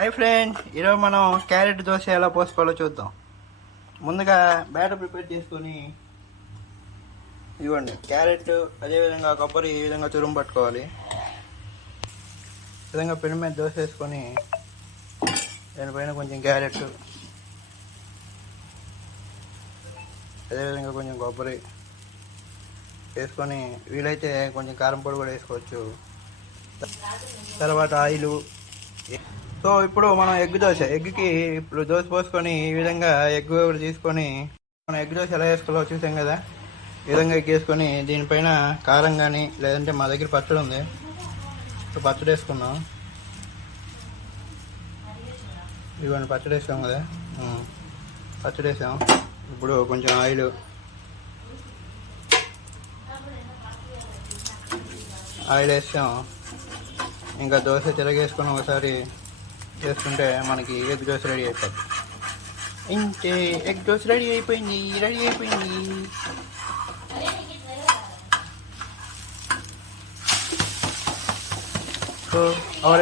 Hi friend, ఈరోజు మనం carrot dosa ఎలా పోసుకోవాలో చూద్దాం. ముందుగా బ్యాటర్ ప్రిపేర్ చేసుకొని ఇవ్వండి. క్యారెట్ అదేవిధంగా కొబ్బరి ఈ విధంగా తురుము పట్టుకోవాలి. ఈ విధంగా పెను మీద దోశ వేసుకొని దానిపైన కొంచెం క్యారెట్ అదేవిధంగా కొంచెం కొబ్బరి వేసుకొని వీలైతే కొంచెం కారం పొడి కూడా వేసుకోవచ్చు. తర్వాత ఆయిలు. సో ఇప్పుడు మనం ఎగ్కి ఇప్పుడు దోశ పోసుకొని ఈ విధంగా ఎగ్ ఒకటి తీసుకొని మనం ఎగ్ దోశ ఎలా వేసుకోవాలో చూసాం కదా. ఈ విధంగా ఎగ్ వేసుకొని దీనిపైన కారం కానీ లేదంటే మా దగ్గర పచ్చడి ఉంది, ఇప్పుడు పచ్చడి వేసుకున్నాం. ఇవన్నీ పచ్చడి వేసాం కదా, పచ్చడి వేసాం. ఇప్పుడు కొంచెం ఆయిల్ వేసాం. ఇంకా దోశ తిరగేసుకొని ఒకసారి చేసుకుంటే మనకి ఎగ్ దోశ రెడీ అయిపోతుంది. ఇంతే, ఎగ్ దోశ రెడీ అయిపోయింది. సో